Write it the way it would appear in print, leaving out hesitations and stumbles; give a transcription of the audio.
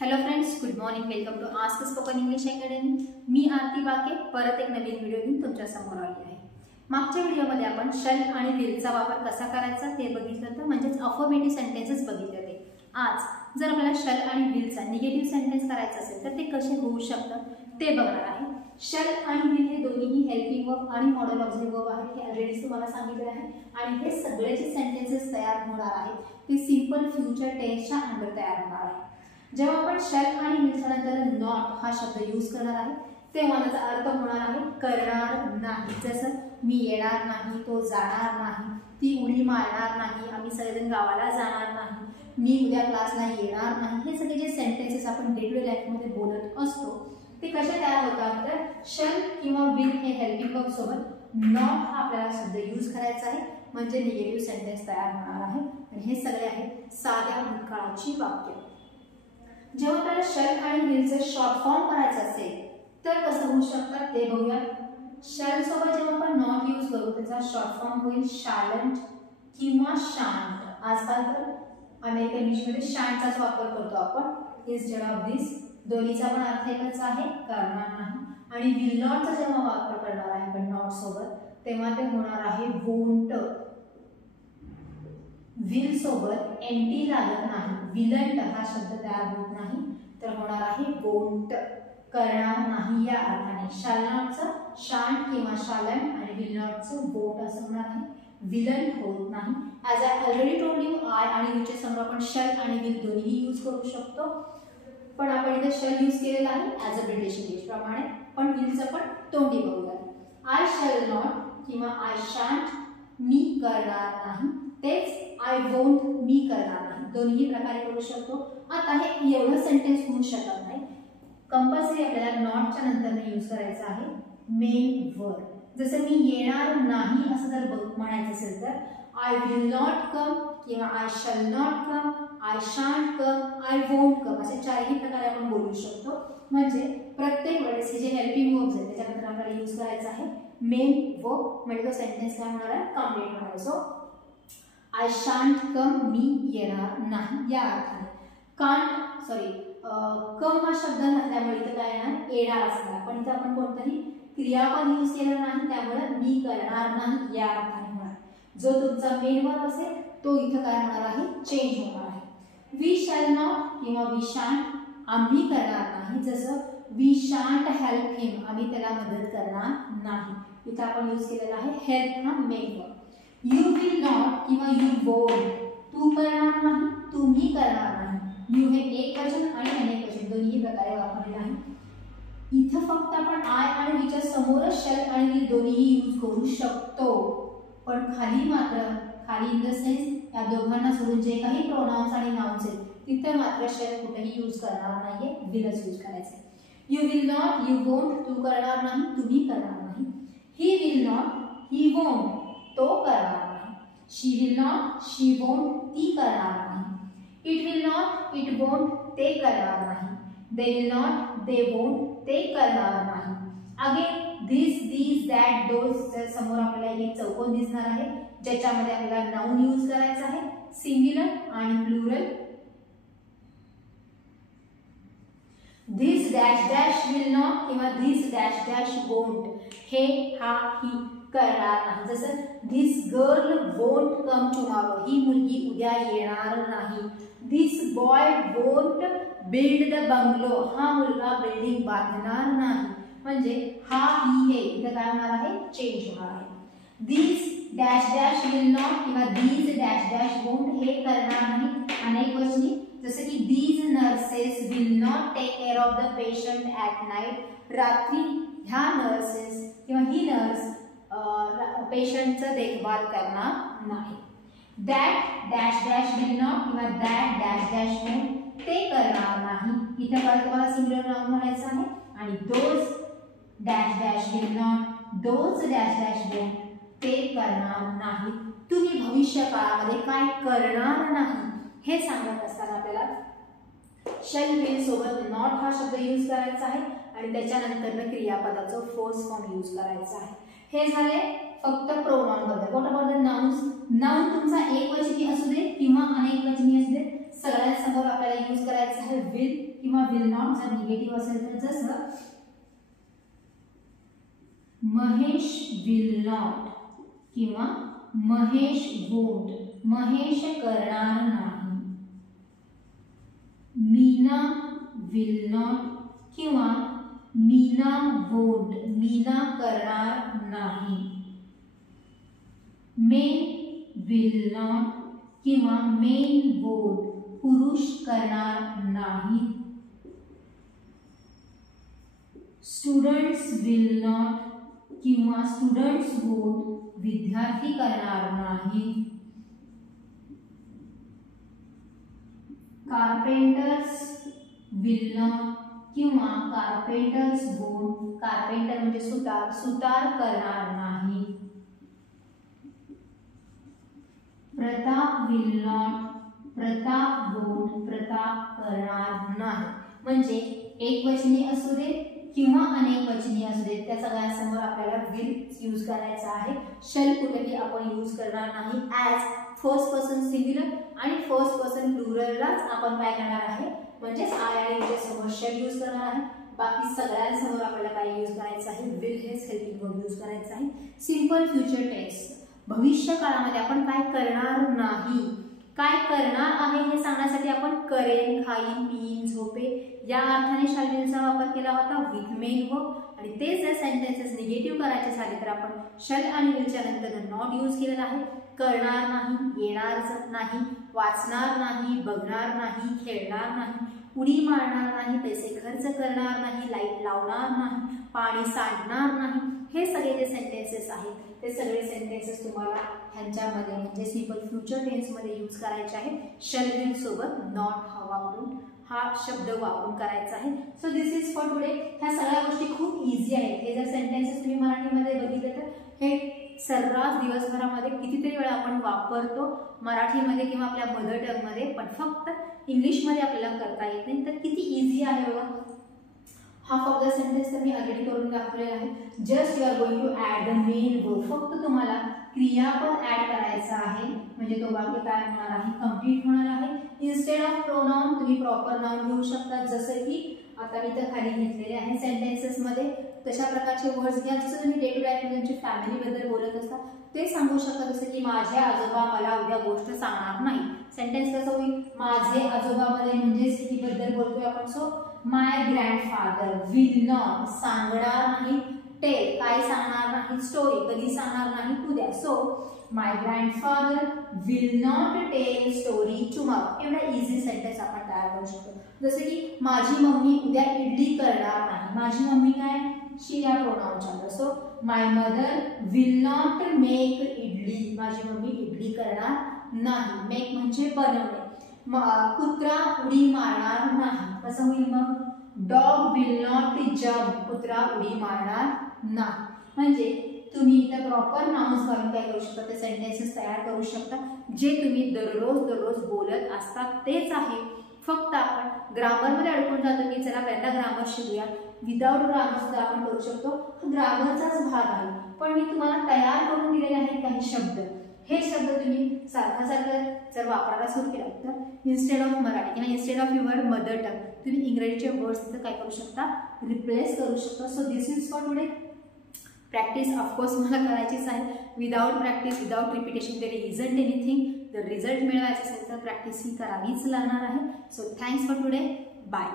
Hello friends, good morning. Welcome to ask spoken English academy. मी आरती बाके परत एक नवीन video घेऊन तुमच्या समोर आली आहे. मागच्या व्हिडिओमध्ये आपण शल आणि विलचा वापर कसा करायचा ते बघितलं होतं, म्हणजेच अफर्मेटिव्ह सेंटेन्सेस बघितले होते. आज जर आपल्याला शल आणि विलचा निगेटिव्ह सेंटेन्स करायचा असेल तर ते कसे होऊ शकतात ते बघणार आहे. शल आणि विल हे दोन्हीही हेल्पिंग वर्ब आणि मॉडल ऑक्झिलरी वर्ब आहेत, हे ऑलरेडी तुम्हाला सांगितले आहे. आणि हे सगळे जे सेंटेन्सेस तयार होणार आहेत ते सिंपल फ्युचर टेन्सच्या अंडर तयार होणार आहे. जेव्हा आपण शल आणि विलच्या नंतर नॉट हा शब्द यूज करणार आहे तेव्हा त्याचा अर्थ होणार आहे करणार नाही. जसं मी येणार नाही, तो जाणार नाही, ती उडी मारणार नाही, आम्ही सगळेजण गावाला जाणार नाही, मी उद्या क्लासला येणार नाही. हे सगळे जे सेंटेन्सेस आपण डे टू डे लाईफमध्ये बोलत असतो ते कसे तयार होतात तर शल किंवा विल हे हेल्पिंग वर्ब सोबत नॉट हा आपल्याला शब्द यूज करायचा आहे, म्हणजे निगेटिव्ह सेंटेन्स तयार होणार आहे. आणि हे सगळे आहेत साध्या भूतकाळाची वाक्य. जेव्हा आपल्याला शल आणि विलचे शॉर्ट फॉर्म करायचं असेल तर कसं होऊ शकतात ते बघूया. शल सोबत जेव्हा आपण नॉट यूज करू त्याचा शॉर्ट फॉर्म होईल शालंट किंवा शांत. आजकाल तर अमेरिकन इंग्लिशमध्ये शांतचाच वापर करतो आपण इंस्टेड ऑफ दिस. दोन्हीचा पण अर्थ एकच आहे, करणार नाही. आणि विल नॉटचा जेव्हा वापर करणार आहे आपण नॉट सोबत तेव्हा ते होणार आहे वोंट. विल सोबत एनटी लागत नाही, विलंट हा शब्द तयार होत नाही, तर होणार आहे वोंट, करणार नाही या अर्थाने. शाल नॉटचं शांत किंवा शालंट आणि विल नॉटचं वोंट असं होणार आहे, विलंट होत नाही. As I already told you, I आणि विलच्या समोर आपण शल आणि विल दोन्ही यूज करू शकतो, पण आपण इथे शल यूज केलेला आहे ॲज अ ब्रिटिश इंग्लिश प्रमाणे. पण विलचं पण तोंडी बघूया. आय शल नॉट किंवा आय शांट मी करणार नाही, तेच आय वोंट मी करणार नाही, दोन्ही प्रकारे करू शकतो. आता हे एवढं सेंटेन्स होऊ शकत नाही, कंपल्सरी आपल्याला नॉटच्या नंतर यूज करायचं आहे मेन वर्ब. जसं मी येणार नाही असं जर म्हणायचं असेल तर आय विल नॉट कम किंवा I shall not come, I shan't come, I won't come, असे चारही प्रकारे आपण बोलू शकतो. म्हणजे प्रत्येक वेळेस जे हेल्पिंग वर्ब्स आहेत त्याच्यानंतर आपल्याला यूज करायचं आहे मेन वर्ब, म्हणजे तो सेंटेन्स काय होणार आहे कंप्लीट होणार. सो आय शांट कम मी येणार नाही या अर्थाने. कांट कम हा शब्द नसल्यामुळे इथं काय येणार येणार असणार, पण इथं आपण कोणतंही क्रियापद यूज केलं नाही त्यामुळे मी करणार नाही या अर्थाने होणार. जो तुमचा मेन वर्ब असेल तो इथं काय होणार आहे चेंज होणार आहे. वी शॅल नॉट किंवा वी शांट आम्ही करणार नाही, जसं वी शांट हेल्प हिम आम्ही त्याला मदत करणार नाही, इथं आपण यूज केलेला आहे हेल्प हा main verb. You will not किंवा यू वोंट तू करणार नाही, तुम्ही करणार नाही. यू हे एक वचन आणि अनेक वचन दोन्ही प्रकारे वापरलेले आहे. इथं फक्त आपण आय आणि विच्या समोरच शल आणि विल दोन्ही यूज करू शकतो, पण खाली मात्र खाली इन द सेन्स या दोघांना सोडून जे काही प्रोनाउन्स आणि नाउन्स आहेत तिथं मात्र शल कुठेही यूज करणार नाहीये, विलच यूज करायचे. You will not you won't तू करणार नाही, तुम्ही करणार नाही. He will not he won't तो करणार नाही. She will not she won't ती करणार नाही. It will not it won't ते करणार नाही. They will not they won't ते करणार नाही. Again this these that those समोर आपल्याला एक चौकोन दिसणार आहे ज्याच्यामध्ये आपल्याला नाउन यूज करायचं आहे सिंग्युलर आणि plural. This dash dash will not किंवा दिस डॅश डॅश वोंट हे हा ही करणार नाही. जसं this girl won't come tomorrow ही मुलगी उद्या येणार नाही. This boy won't build the bungalow हा मुलगा बिल्डिंग बांधणार नाही. म्हणजे हा ही हे इथं काय होणार आहे चेंज होणार आहे. This dash dash will not किंवा दीज डॅश डॅश वोंट हे करणार नाही अनेक वचनी, जसं की these nurses will not take care of the patient at night. रात्री ह्या नर्सेस किंवा ही नर्स पेशंटचं देखभाल करणार नाही. That dash dash will not किंवा दॅट डॅश डॅश वोंट ते करणार नाही, इथं परत तुम्हाला सिंग्युलर नाउन म्हणायचं आहे. आणि those dash dash will not those dash dash won't ते करणार नाही. तुम्ही भविष्य काळामध्ये काय करणार नाही हे सांगत असताना आपल्याला शल विल सोबत नॉट हा शब्द यूज करायचा आहे आणि त्याच्यानंतर क्रियापदाचं फोर्स फॉर्म यूज करायचा आहे. हे झाले फक्त प्रोनाउन बद्दल. What about the nouns. Noun तुमचा एक वचनी असू दे किंवा अनेक वचनी असू दे, सगळ्यांसमोर आपल्याला यूज करायचं आहे विल किंवा विल नॉट जर निगेटिव्ह असेल तर जसं महेश विल नॉट किंवा महेश वोंट, महेश करणार नाही. मीना विल नॉट किंवा मीना वोंट, मीना करणार नाही. मेन विल नॉट किंवा मेन वोंट, पुरुष करणार नाही. स्टुडंट्स विल नॉट किंवा स्टुडंट्स वोंट, विद्यार्थी करणार नाही. कार्पेंटर्स विल नॉट किंवा कार्पेंटर्स वोंट, कार्पेंटर म्हणजे सुतार, सुतार करणार नाही. Pratap will not, Pratap won't, Pratap करणार नाही. म्हणजे एकवचनी असू दे किंवा अनेक वचनी असू दे, त्या सगळ्यांसमोर आपल्याला विल यूज करायचा आहे. शल कुठेही आपण यूज करणार नाही. ॲज फर्स्ट पर्सन सिंग्युलर आणि फर्स्ट पर्सन प्लुरललाच आपण काय करणार आहे, म्हणजेच आय आणि च्या समोर शल यूज करणार आहे. बाकी सगळ्यांसमोर आपल्याला काय यूज करायचं आहे, विल हेच हेल्पिंग वर्ब यूज करायचं आहे. सिंपल फ्युचर टेन्स, भविष्य काळामध्ये आपण काय करणार नाही, काय करणार आहे हे सांगण्यासाठी आपण करेन, खाईन, पिईन, झोपे या अर्थाने शॅल विलचा वापर केला होता विथ मेन वर्ब. आणि तेच जर सेंटेन्सेस निगेटिव्ह करायचे झाले तर आपण शल आणि विलच्या नंतर नॉट यूज केलेला आहे. करणार नाही, येणार नाही, वाचणार नाही, बघणार नाही, खेळणार नाही, उडी मारणार नाही, पैसे खर्च करणार नाही, लाईट लावणार नाही, पाणी सांडणार नाही, हे सगळे जे सेंटेन्सेस आहेत ते सगळे सेंटेन्सेस तुम्हाला ह्यांच्यामध्ये म्हणजे सिंपल फ्युचर टेन्समध्ये यूज करायचे आहे. शल विल सोबत नॉट हा वापरून, हा शब्द वापरून करायचा आहे. So this is for today. ह्या सगळ्या गोष्टी खूप इझी आहेत. हे जर सेंटेन्सेस तुम्ही मराठीमध्ये बघितले तर हे सर्रास दिवसभरामध्ये कितीतरी वेळा आपण वापरतो मराठीमध्ये किंवा आपल्या मदर टंगमध्ये, पण फक्त इंग्लिशमध्ये आपल्याला करता येत नाही. तर किती इझी आहे बघा. हाफ ऑफ द सेंटेन्स तर मी ऑलरेडी करून दाखवलेला आहे. Just you are going to add the main verb. फक्त तुम्हाला क्रियापद ॲड करायचा आहे म्हणजे तो वाक्य काय होणार आहे, कंप्लीट होणार आहे. इन्स्टेड ऑफ प्रोनाउन तुम्ही प्रॉपर नाउन घेऊ शकता, जसं की आता मी तर खाली घेतलेले आहे सेंटेन्सेसमध्ये तशा प्रकारचे वर्ड्स घ्या. जसं तुम्ही डे टू डे मध्ये तुमच्या फॅमिलीबद्दल बोलत असता ते सांगू शकता. जसं की माझे आजोबा मला उद्या गोष्ट सांगणार नाही. सेंटेन्स कसं होईल, माझे आजोबामध्ये म्हणजे स्थितीबद्दल बोलतोय आपण. So my grandfather will not, सांगणार नाही, टेल काय सांगणार नाही, स्टोरी कधी सांगणार नाही, उद्या. So my grandfather will not tell story tomorrow. एवढा इझी सेंटेन्स आपण तयार करू शकतो. जसं की माझी मम्मी उद्या इडली करणार नाही. माझी मम्मी काय, शी या प्रोनाउनच्या. So my mother will not make idli, माझी मम्मी इडली करणार नाही. मेक म्हणजे बनवणे. कुत्रा उडी मारणार नाही. कसं होईल मग, डॉग विल नॉट जम्प, कुत्रा उडी मारणार नाही. म्हणजे तुम्ही इथं प्रॉपर नाउन्स घालून काय करू शकता, ते सेंटेन्सेस तयार करू शकता जे तुम्ही दररोज बोलत असता तेच आहे. फक्त आपण ग्रामरमध्ये अडकून जातो की चला पहिल्यांदा ग्रामर शिकूया. विदाउट ग्रामर सुद्धा आपण करू शकतो, ग्रामरचाच भाग आहे. पण मी तुम्हाला तयार करून दिलेले आहेत काही शब्द. हे शब्द तुम्ही सारखं जर वापरायला सुरू केला तर इन्स्टेड ऑफ मराठी किंवा instead of your mother tongue तुम्ही इंग्रजीचे वर्ड्स तिथं काय करू शकता, रिप्लेस करू शकता. So this is for today. Practice of course मला करायचीच आहे. Without practice, without repetition there isn't anything. जर रिझल्ट मिळवायचा असेल तर प्रॅक्टिस ही करावीच लागणार आहे. So thanks for today. Bye.